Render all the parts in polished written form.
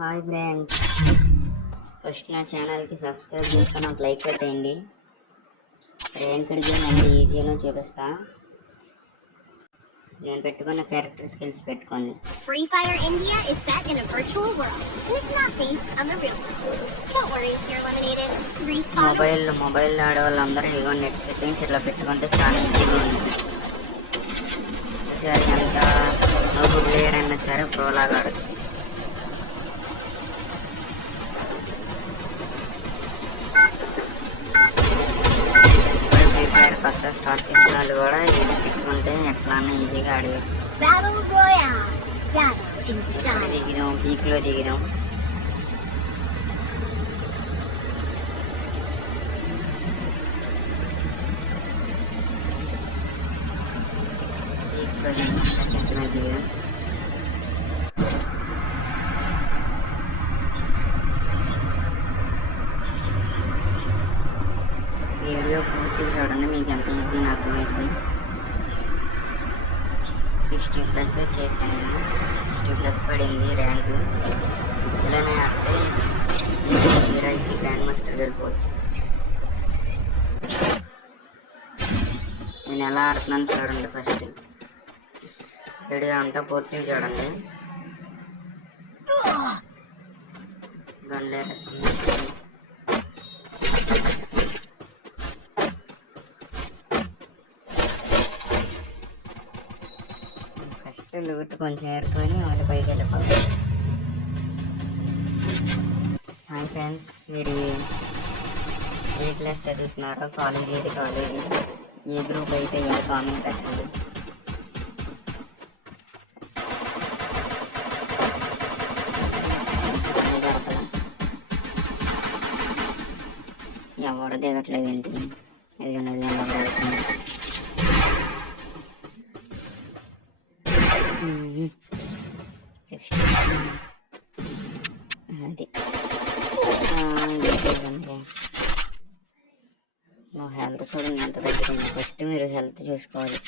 Hi friends, first నా ఛానల్కి సబ్స్క్రైబ్ చేసుకొని ఒక లైక్ పెట్టేయండి. ర్యాంక్డ్ గేమ్ ఎంత ఈజీనో చూపిస్తా. నేను పెట్టుకున్న క్యారెక్టర్ స్కిల్స్ పెట్టుకోండి. Free Fire India is set in a virtual world. It's not based on the real world. Don't worry if you're eliminated. Respawn. Mobile ఆడే వాళ్ళందరూ ఇగో నెట్ సెట్టింగ్స్ ఇట్లా పెట్టుకుంటే చాలా ఈజీగా ఉంది. సరే ఎంత నోబు ప్లేయర్ అయినా సరే ప్రోలాగా ఆడచ్చు. కొత్త స్టార్ట్ చేసిన వాళ్ళు కూడా ఇది పెట్టుకుంటే ఎట్లా ఈజీగా ఆడవచ్చు. దిగిదాం, పీక్లో దిగిదాం. పీక్లో దిగిదాం. వీడియో పూర్తిగా చూడండి, మీకు ఎంత ఈజీగా అర్థమైంది. 60+ చేశాను నేను. 60+ పడింది ర్యాంకు. ఇలానే ఆడితే హీరోకి గ్రాండ్ మాస్టర్ వెళ్ళిపోవచ్చు. నేను ఎలా ఆడుతున్నాను చూడండి. ఫస్ట్ వీడియో అంతా పూర్తిగా చూడండి. గన్లేరేస్తుంది. లూట్ కొంచెం ఏరుకొని వాళ్ళ పైకి వెళ్ళిపోతాం. హాయ్ ఫ్రెండ్స్, మీరు ఏ క్లాస్ చదువుతున్నారో, కాలేజ్ ఏది కాలేజీ, ఏ గ్రూప్ అయితే ఏ కామెంట్ పెట్టండి. ఎవడ దిగట్లేదు ఏంటి? ఇది అది మా హెల్త్ చూడండి ఎంత తగ్గింది. ఫస్ట్ మీరు హెల్త్ చూసుకోవాలి.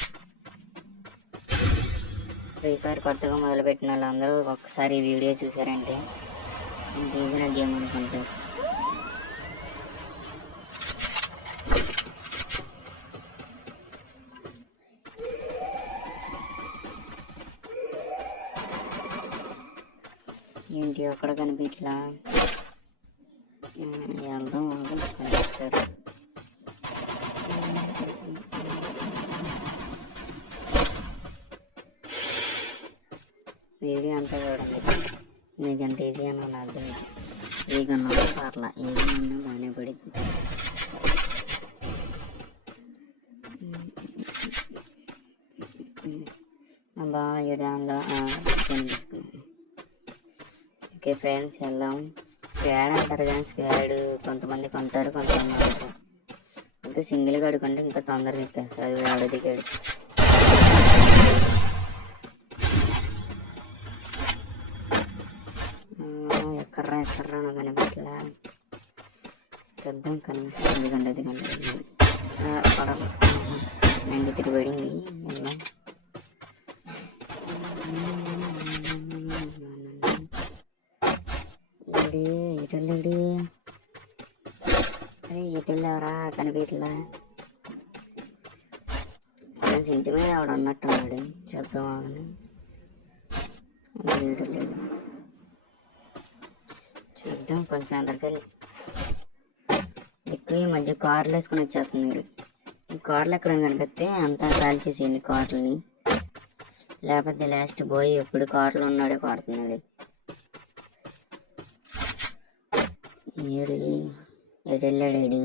ఫ్రీ ఫైర్ కొత్తగా మొదలుపెట్టిన వాళ్ళందరూ ఒక్కసారి ఈ వీడియో చూసారంటే ఇంత ఈజీగా గేమ్ అనుకుంటారు. ఏంటి అక్కడ కనిపించలా? వెళ్దాం కనిపిస్తారు. వీడియో అంతా చూడండి, మీకు ఎంత ఈజీగా నాకు ఏ కన్నా పర్లా, ఏ కన్నా బాగానే పడింది. బాగా దానిలో కనిపిస్తుంది. ఓకే ఫ్రెండ్స్, వెళ్దాం. స్క్వాడ్ అంటారు కానీ స్క్వాడ్ కొంతమంది కొంటారు, కొంతమంది కొంటారు. ఇంకా సింగిల్గా అడుగుంటే ఇంకా తొందరగా ఎక్కేస్తారు. అది ఆడదిగాడు. ఎక్కడ్రా నాకు కనిపెట్టలా. చూద్దాం, కనిపిస్తుంది. ఎందుకంటే 93 పడింది. వెళ్దాం. ఇటల్లేడి, అరే ఇటెళ్ళావరా కనిపించలా. ఇంటి మీద ఆవిడ అన్నట్టున్నాడు. చూద్దాం ఆమెను. ఇటెళ్ళాడు. చూద్దాం కొంచెం అందరికెళ్ళి. ఎక్కువ ఈ మధ్య కార్లు వేసుకొని వచ్చేస్తుంది. మీరు ఈ కార్లు ఎక్కడ కనిపిస్తే అంతా కాల్ చేసేయండి కార్లని. లేకపోతే లాస్ట్ పోయి ఎప్పుడు కార్లు ఉన్నాడే కొడుతున్నాడు. ఎటు వెళ్ళాడు?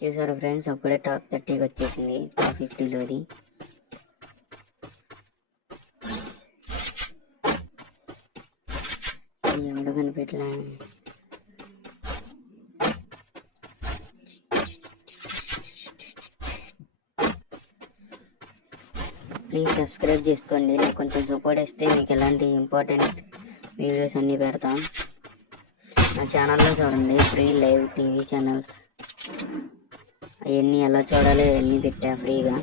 చూసారు ఫ్రెండ్స్, అప్పుడే టాప్ 30కి వచ్చేసింది. టాప్ 50లోది. ఎవడో కనిపెట్టలే. ప్లీజ్ సబ్స్క్రైబ్ చేసుకోండి. నాకు కొంచెం సపోర్ట్ ఇస్తే మీకు ఎలాంటి ఇంపార్టెంట్ వీడియోస్ అన్నీ పెడతాం. నా ఛానల్లో చూడండి, ఫ్రీ లైవ్ టీవీ ఛానల్స్ అవన్నీ ఎలా చూడాలి అవన్నీ పెట్టా ఫ్రీగా.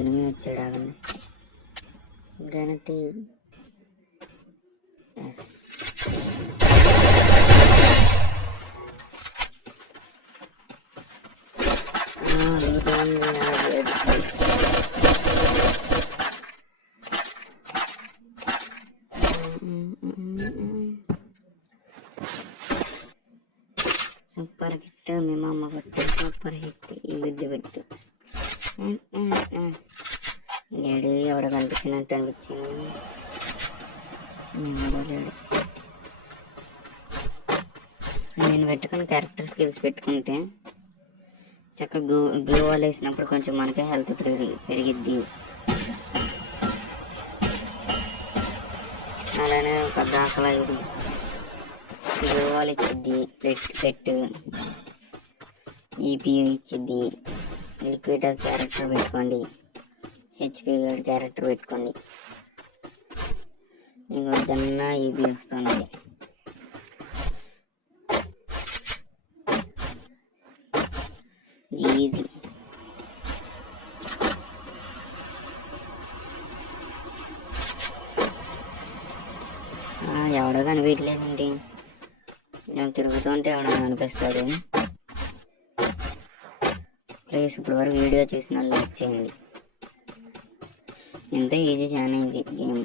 ఎనిమిది వచ్చాడు. ఆగండి, గ్రానైట్ ఎస్. సూపర్ హిట్ మీ మామ కొట్టు, సూపర్ హిట్ ఈ బుద్ధి పెట్టు. లేడు, ఎవడ కనిపించినట్టు అనిపించింది. లేడు. నేను పెట్టుకుని క్యారెక్టర్ స్కిల్స్ పెట్టుకుంటే చక్కగా గ్లో వాల్ వేసినప్పుడు కొంచెం మనకే హెల్త్ పెరిగిద్ది. అలానే ఒక దాఖలా ఇది గ్లో వాల్ ఇచ్చిద్ది, పెట్టు ఈపీ ఇచ్చిద్ది. లిక్విడ్ క్యారెక్టర్ పెట్టుకోండి, హెచ్పి గారి క్యారెక్టర్ పెట్టుకోండి. ఇంక వద్దన్నా ఈపీ వస్తున్నది. ఈజీ. ఎవడో కనిపించలేదండి, నేను తిరుగుతుంటే ఎవడో కనిపిస్తాడు. ప్లీజ్ ఇప్పుడు వరకు వీడియో చూసిన లైక్ చేయండి. ఎంత ఈజీ, చాలా ఈజీ గేమ్.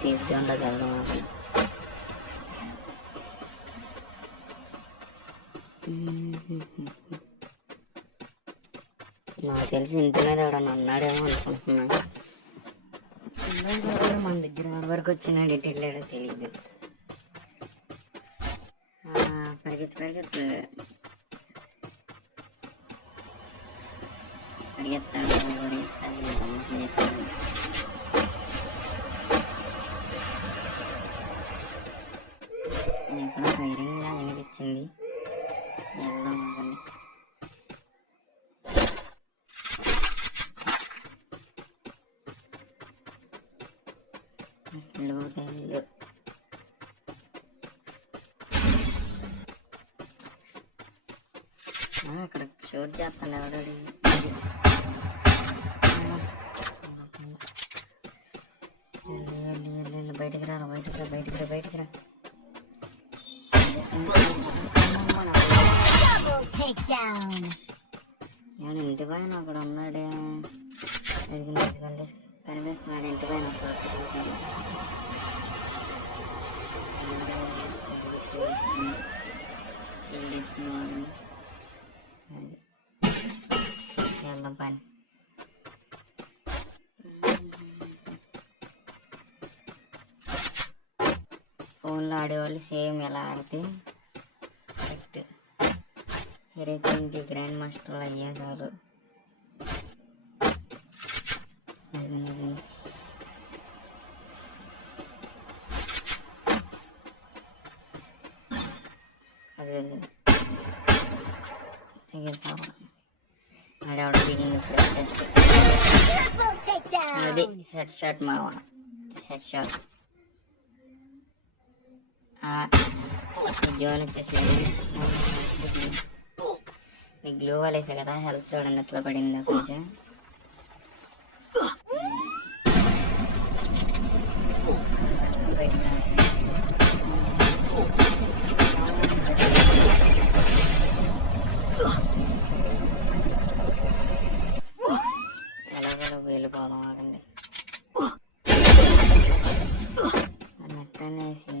సేఫ్ జోన్లోకి వెళ్దాం. నాకు తెలిసి ఇంటి మీద ఎవడన్నా అన్నాడేమో అనుకుంటున్నా. మన దగ్గర వరకు వచ్చినాడు, ఎటు వెళ్ళాడో తెలియదు. పరిగెత్తు పరిగెత్తు పరిగెత్తాడు పరిగెత్తాడు. ఎక్కడో ఫైరింగ్ లా అనిపించింది. వెళ్దాం అవ్వండి. అక్కడ షూట్ చేస్తాను ఎవరు. బయటికి రా బయటికి రా బయటికి రా బయటికి రా. నేను ఇంటి పైన అక్కడ ఉన్నాడే, కనిపిస్తున్నాడు ఇంటి పైన. షీల్డ్ తీసుకున్నాడు. వెళ్దాం పని. ఫోన్లో ఆడేవాళ్ళు సేమ్ ఎలా ఆడితే కరెక్ట్. హెరేటింగ్ గ్రాండ్ మాస్టర్లు అయ్యే చాలు. అది హెడ్ షాట్ మావా, హెడ్ షాట్. జోన్ వచ్చేసింది. నీకు గ్లో వాల్ వేసా కదా, హెల్త్ చూడండి ఎట్లా పడిందా కొంచెం. ఎలాగో వెళ్ళిపోదాం, ఆగండి. అన్నట్టనే వేసి